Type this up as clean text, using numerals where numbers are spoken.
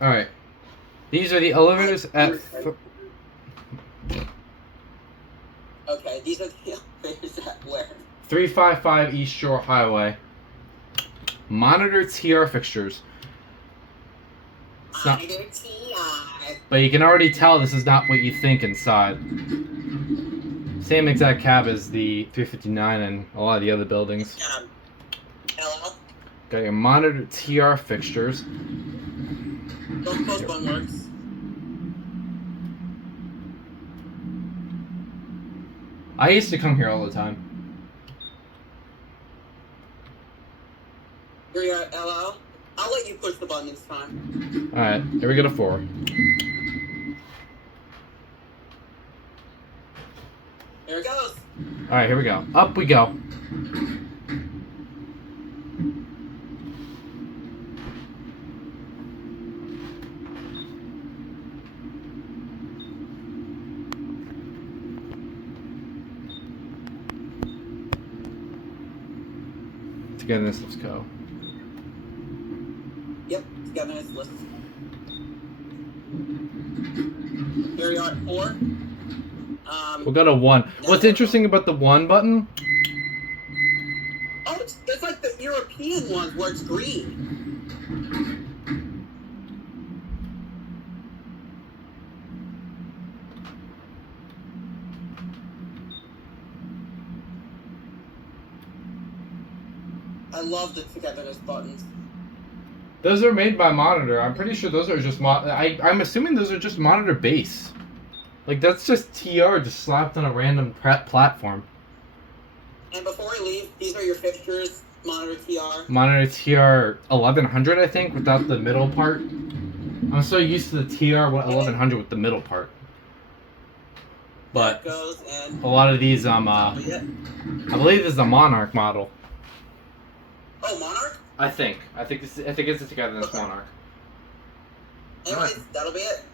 All right. These are the elevators at. Okay, these are the elevators at where? 355 East Shore Highway. Monitor TR fixtures. Monitor TR. But you can already tell this is not what you think inside. Same exact cab as the 359 and a lot of the other buildings. Hello? Got your monitor TR fixtures. Both one works. I used to come here all the time. Here you are, hello? I'll let you push the button this time. Alright, here we go to 4. Here it goes. Alright, here we go. Up we go. Togetherness, let's go. Yep, Togetherness, let's. Here you are at 4. We'll go to 1. What's interesting about the 1 button? Oh, it's like the European ones where it's green. I love the Togetherness buttons. Those are made by Monitor. I'm pretty sure those are just I'm assuming those are just Monitor base. Like, that's just TR just slapped on a random platform. And before we leave, these are your fixtures. Monitor TR. Monitor TR 1100, I think, without the middle part. I'm so used to the TR 1100 with the middle part. But goes, and a lot of these, I believe this is a Monarch model. Oh, Monarch? I think it's a Togetherness Monarch. Anyways, that'll be it.